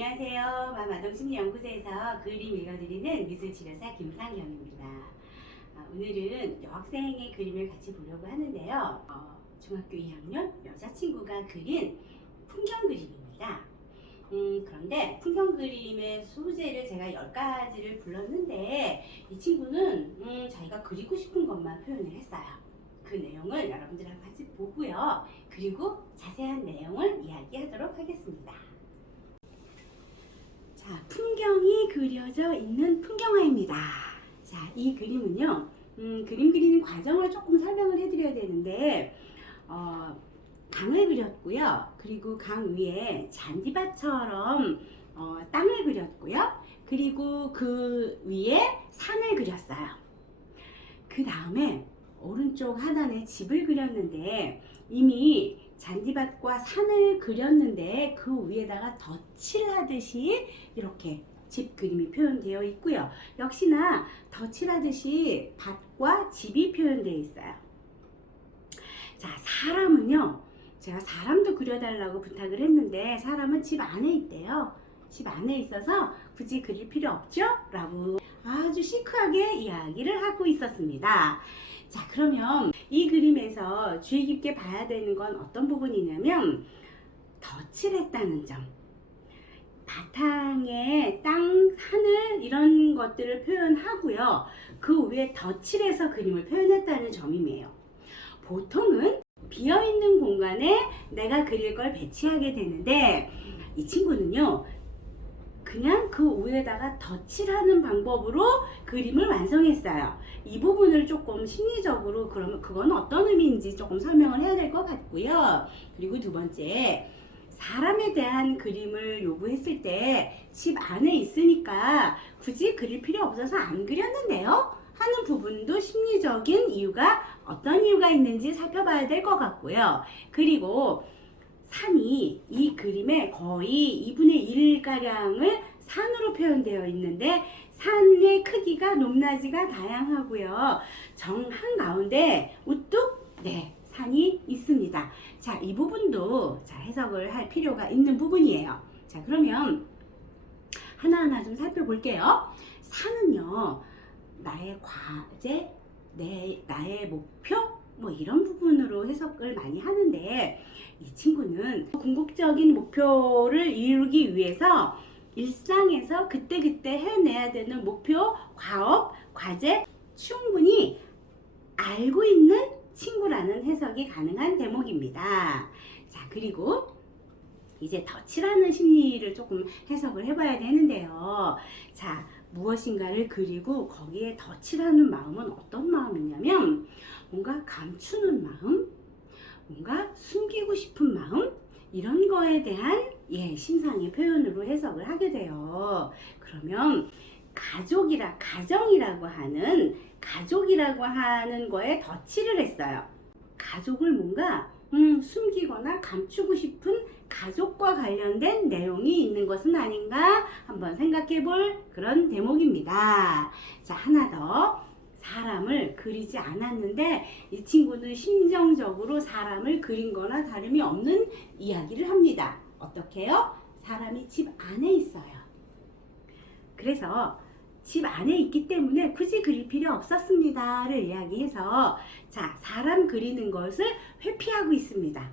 안녕하세요. 마마동심리연구소에서 그림 읽어드리는 미술치료사 김상경입니다. 아, 오늘은 여학생의 그림을 같이 보려고 하는데요. 어, 중학교 2학년 여자친구가 그린 풍경 그림입니다. 음, 그런데 풍경 그림의 소재를 제가 10가지를 불렀는데 이 친구는 음, 자기가 그리고 싶은 것만 표현을 했어요. 그 내용을 여러분들하고 같이 보고요. 그리고 자세한 내용을 이야기하도록 하겠습니다. 자, 풍경이 그려져 있는 풍경화입니다. 자, 이 그림은요, 음, 그림 그리는 과정을 조금 설명을 해드려야 되는데, 어, 강을 그렸고요. 그리고 강 위에 잔디밭처럼 어, 땅을 그렸고요. 그리고 그 위에 산을 그렸어요. 그 다음에 오른쪽 하단에 집을 그렸는데 이미 잔디밭과 산을 그렸는데 그 위에다가 덧칠하듯이 이렇게 집 그림이 표현되어 있고요. 역시나 덧칠하듯이 밭과 집이 표현되어 있어요. 자, 사람은요. 제가 사람도 그려달라고 부탁을 했는데 사람은 집 안에 있대요. 집 안에 있어서 굳이 그릴 필요 없죠? 라고 아주 시크하게 이야기를 하고 있었습니다. 자, 그러면 이 그림에서 주의 깊게 봐야 되는 건 어떤 부분이냐면 덧칠했다는 점. 바탕에 땅, 하늘 이런 것들을 표현하고요. 그 위에 덧칠해서 그림을 표현했다는 점이에요. 보통은 비어있는 공간에 내가 그릴 걸 배치하게 되는데 이 친구는요. 그냥 그 위에다가 덧칠하는 방법으로 그림을 완성했어요. 이 부분을 조금 심리적으로 그러면 그건 어떤 의미인지 조금 설명을 해야 될 것 같고요. 그리고 두 번째 사람에 대한 그림을 요구했을 때 집 안에 있으니까 굳이 그릴 필요 없어서 안 그렸는데요. 하는 부분도 심리적인 이유가 어떤 이유가 있는지 살펴봐야 될 것 같고요. 그리고 산이 이 그림의 거의 2분의 1가량을 산으로 표현되어 있는데 산의 크기가 높낮이가 다양하고요. 정 한 가운데 우뚝 네 산이 있습니다. 자, 이 부분도 자, 해석을 할 필요가 있는 부분이에요. 자, 그러면 하나하나 좀 살펴볼게요. 산은요, 나의 과제, 내, 나의 목표, 뭐 이런 부분으로 해석을 많이 하는데, 이 친구는 궁극적인 목표를 이루기 위해서 일상에서 그때그때 해내야 되는 목표, 과업, 과제 충분히 알고 있는 친구라는 해석이 가능한 대목입니다. 자, 그리고 이제 덧칠하는 심리를 조금 해석을 해봐야 되는데요. 자, 무엇인가를 그리고 거기에 덧칠하는 마음은 어떤 마음이냐면 뭔가 감추는 마음, 뭔가 숨기고 싶은 마음, 이런 거에 대한 예, 심상의 표현으로 해석을 하게 돼요. 그러면 가족이라 가정이라고 하는 가족이라고 하는 거에 덧칠을 했어요. 가족을 뭔가 음, 숨기거나 감추고 싶은 가족과 관련된 내용이 있는 것은 아닌가 한번 생각해 볼 그런 대목입니다. 자, 하나 더. 사람을 그리지 않았는데 이 친구는 심정적으로 사람을 그린 거나 다름이 없는 이야기를 합니다. 어떻게요? 사람이 집 안에 있어요. 그래서 집 안에 있기 때문에 굳이 그릴 필요 없었습니다를 이야기해서 자 사람 그리는 것을 회피하고 있습니다.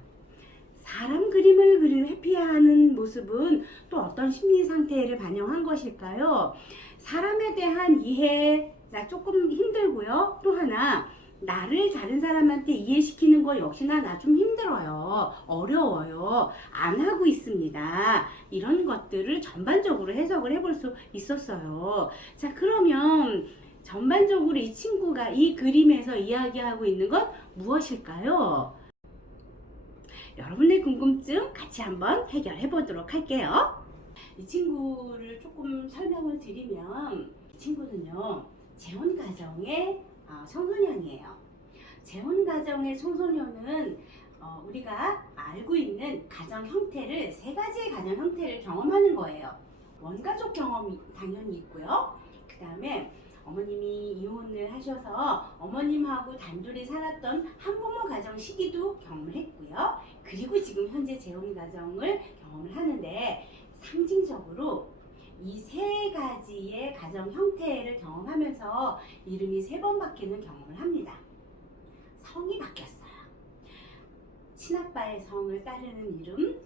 사람 그림을 그림 회피하는 모습은 또 어떤 심리 상태를 반영한 것일까요? 사람에 대한 이해 가 조금 힘들고요. 또 하나 나를 다른 사람한테 이해시키는 거 역시나 나 좀 힘들어요. 어려워요. 안 하고 있습니다. 이런 것들을 전반적으로 해석을 해볼 수 있었어요. 자, 그러면 전반적으로 이 친구가 이 그림에서 이야기하고 있는 건 무엇일까요? 여러분의 궁금증 같이 한번 해결해 보도록 할게요. 이 친구를 조금 설명을 드리면 이 친구는요 재혼 가정의 어, 청소년이에요. 재혼 가정의 청소년은 어, 우리가 알고 있는 가정 형태를 세 가지의 가정 형태를 경험하는 거예요. 원가족 경험이 당연히 있고요. 그 다음에 어머님이 이혼을 하셔서 어머님하고 단둘이 살았던 한부모 가정 시기도 경험을 했고요. 그리고 지금 현재 재혼 가정을 경험을 하는데 상징적으로 이 세 가지의 가정 형태를 경험하면서 이름이 세 번 바뀌는 경험을 합니다. 성이 바뀌었어요. 친아빠의 성을 따르는 이름,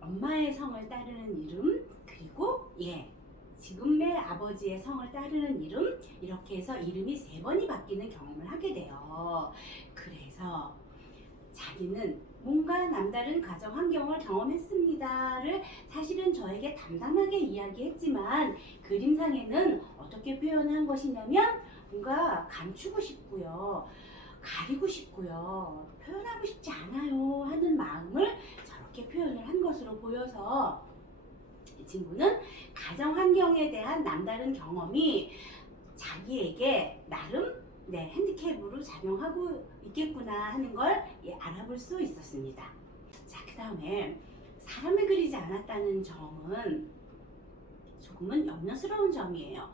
엄마의 성을 따르는 이름, 그리고 예, 지금의 아버지의 성을 따르는 이름, 이렇게 해서 이름이 세 번이 바뀌는 경험을 하게 돼요. 그래서 자기는 뭔가 남다른 가정 환경을 경험했습니다를 사실은 저에게 담담하게 이야기했지만 그림상에는 어떻게 표현한 것이냐면 뭔가 감추고 싶고요. 가리고 싶고요. 표현하고 싶지 않아요 하는 마음을 저렇게 표현을 한 것으로 보여서 이 친구는 가정 환경에 대한 남다른 경험이 자기에게 나름 네, 핸디캡으로 작용하고 있겠구나 하는 걸 예, 알아볼 수 있었습니다. 자, 그 다음에 사람을 그리지 않았다는 점은 조금은 염려스러운 점이에요.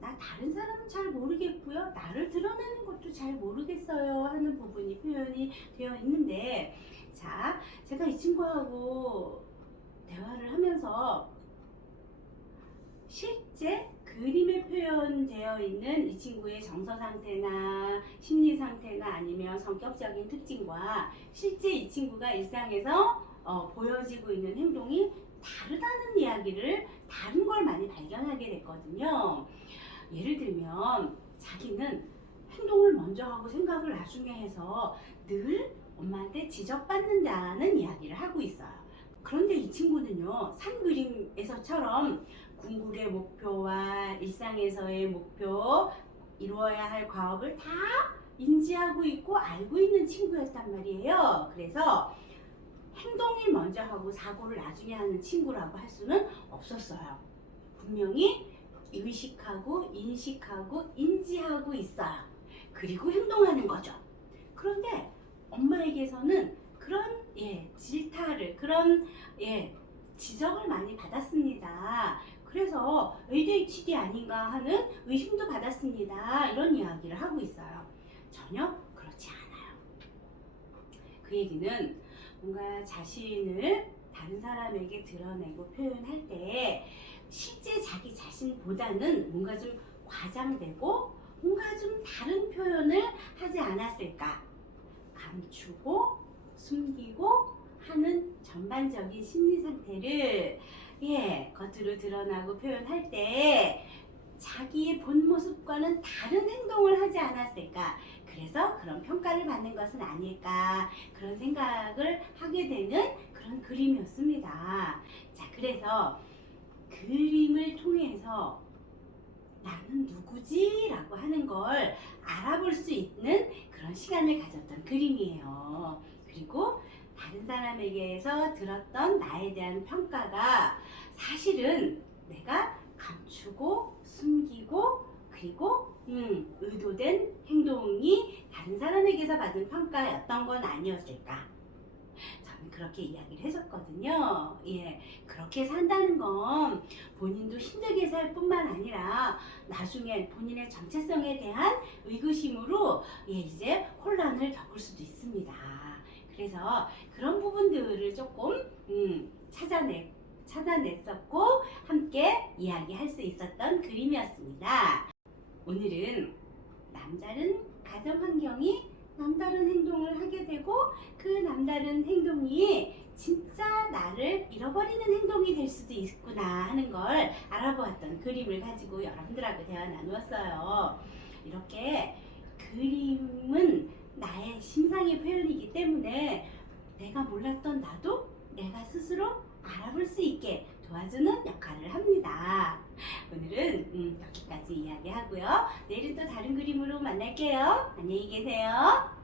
나 다른 사람은 잘 모르겠고요. 나를 드러내는 것도 잘 모르겠어요. 하는 부분이 표현이 되어 있는데, 자, 제가 이 친구하고 대화를 하면서 실제 그림에 표현되어 있는 이 친구의 정서 상태나 심리 상태나 아니면 성격적인 특징과 실제 이 친구가 일상에서 어, 보여지고 있는 행동이 다르다는 이야기를 다른 걸 많이 발견하게 됐거든요. 예를 들면 자기는 행동을 먼저 하고 생각을 나중에 해서 늘 엄마한테 지적받는다는 이야기를 하고 있어요. 그런데 이 친구는요, 산 그림에서처럼 궁극의 목표와 일상에서의 목표, 이루어야 할 과업을 다 인지하고 있고 알고 있는 친구였단 말이에요. 그래서 행동을 먼저 하고 사고를 나중에 하는 친구라고 할 수는 없었어요. 분명히 의식하고 인식하고 인지하고 있어요. 그리고 행동하는 거죠. 그런데 엄마에게서는 그런 예, 질타를 그런 예, 지적을 많이 받았습니다. 그래서 ADHD 아닌가 하는 의심도 받았습니다. 이런 이야기를 하고 있어요. 전혀 그렇지 않아요. 그 얘기는 뭔가 자신을 다른 사람에게 드러내고 표현할 때 실제 자기 자신보다는 뭔가 좀 과장되고 뭔가 좀 다른 표현을 하지 않았을까 감추고 숨기고 하는 전반적인 심리 상태를 예 겉으로 드러나고 표현할 때 자기의 본 모습과는 다른 행동을 하지 않았을까 그래서 그런 평가를 받는 것은 아닐까 그런 생각을 하게 되는 그런 그림이었습니다. 자 그래서 그림을 통해서 나는 누구지? 라고 하는 걸 알아볼 수 있는 그런 시간을 가졌던 그림이에요. 그리고 다른 사람에게서 들었던 나에 대한 평가가 사실은 내가 감추고 숨기고 그리고 음, 의도된 행동이 다른 사람에게서 받은 평가였던 건 아니었을까? 저는 그렇게 이야기를 해줬거든요. 예, 그렇게 산다는 건 본인도 힘들게 살 뿐만 아니라 나중에 본인의 정체성에 대한 의구심으로 예, 이제 혼란을 겪을 수도 있습니다. 그래서 그런 부분들을 조금 음, 찾아내 찾아냈었고 함께 이야기할 수 있었던 그림이었습니다. 오늘은 남다른 가정 환경이 남다른 행동을 하게 되고 그 남다른 행동이 진짜 나를 잃어버리는 행동이 될 수도 있구나 하는 걸 알아보았던 그림을 가지고 여러분들하고 대화 나누었어요. 이렇게 그림은 심상의 표현이기 때문에 내가 몰랐던 나도 내가 스스로 알아볼 수 있게 도와주는 역할을 합니다. 오늘은 음, 여기까지 이야기하고요. 내일은 또 다른 그림으로 만날게요. 안녕히 계세요.